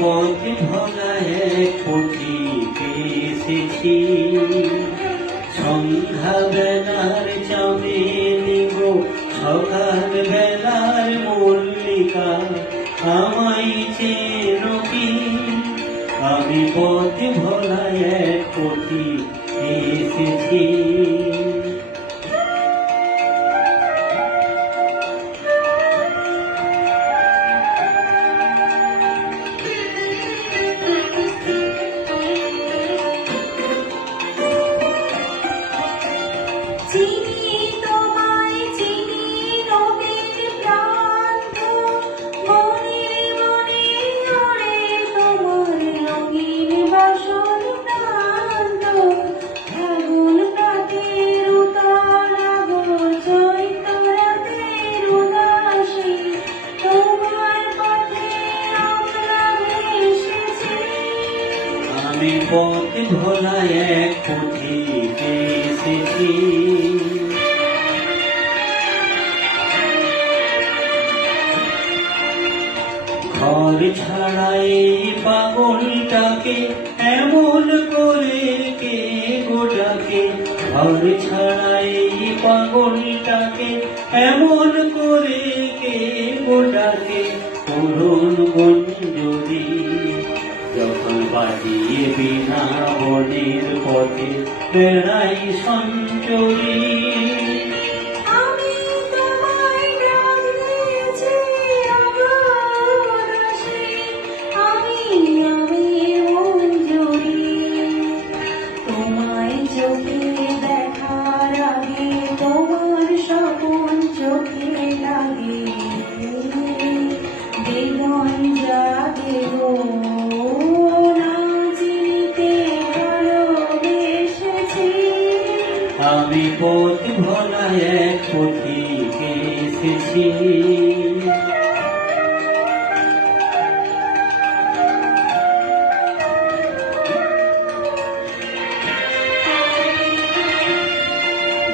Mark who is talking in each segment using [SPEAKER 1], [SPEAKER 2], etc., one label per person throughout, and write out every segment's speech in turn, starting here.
[SPEAKER 1] পথ ভোলা এক পথিকে এসেছি সন্ধ্যা বেলার চামেলি গো সকাল বেলার মল্লিকা, আমায় চেনো কি? আমি পথ ভোলা এক পথি এসেছি আমি পথ ভোলা এক পথিকে এসেছি ঘর ছাড়াই পাগলটাকে এমন করে কে গোটাকে ঘর ছাড়াই পাগলটাকে এমন করে কে গোটাকে করুণ গঞ্জরি যখন বাজিয়ে বিনা বনের পথে বেড়াই সঞ্চরী
[SPEAKER 2] Thank তোমায় আমি
[SPEAKER 1] পথ ভোলা এক পথিকে এসেছি?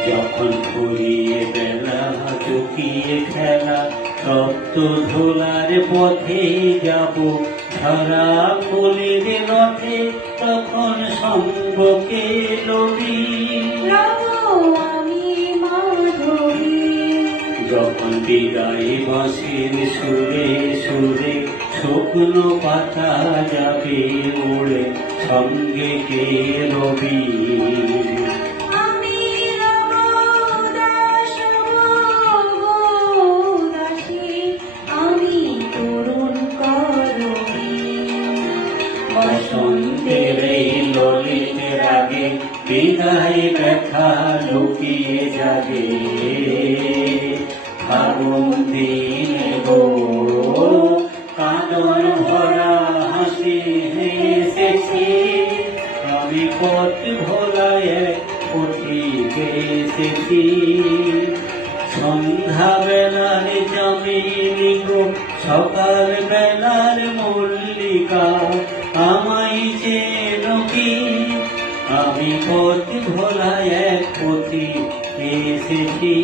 [SPEAKER 1] যখন ঘুরিয়ে বেলা চুকিয়ে খেলা, রক্ত ধোলার পথে যাব, ধরা ফুলের রথে, তখন সঙ্গকে লবি বিদায় বাঁশির সুরে সুরে শুকনো পাতা যাবে উড়ে সঙ্গে কে রবি? বসন্তের ললিত রাগে বিদায় ব্যথা লুকিয়ে যাবে। ফাগুন দিন গো কাঁদন ভরা হাসি হেসেছি আমি পথ ভোলায় পথিকে এসেছি সন্ধ্যা বেলার জমিনি গো সকাল বেলার মল্লিকা আমায় চেন কি আমি পথ ভোলায় এক পথি এসেছি।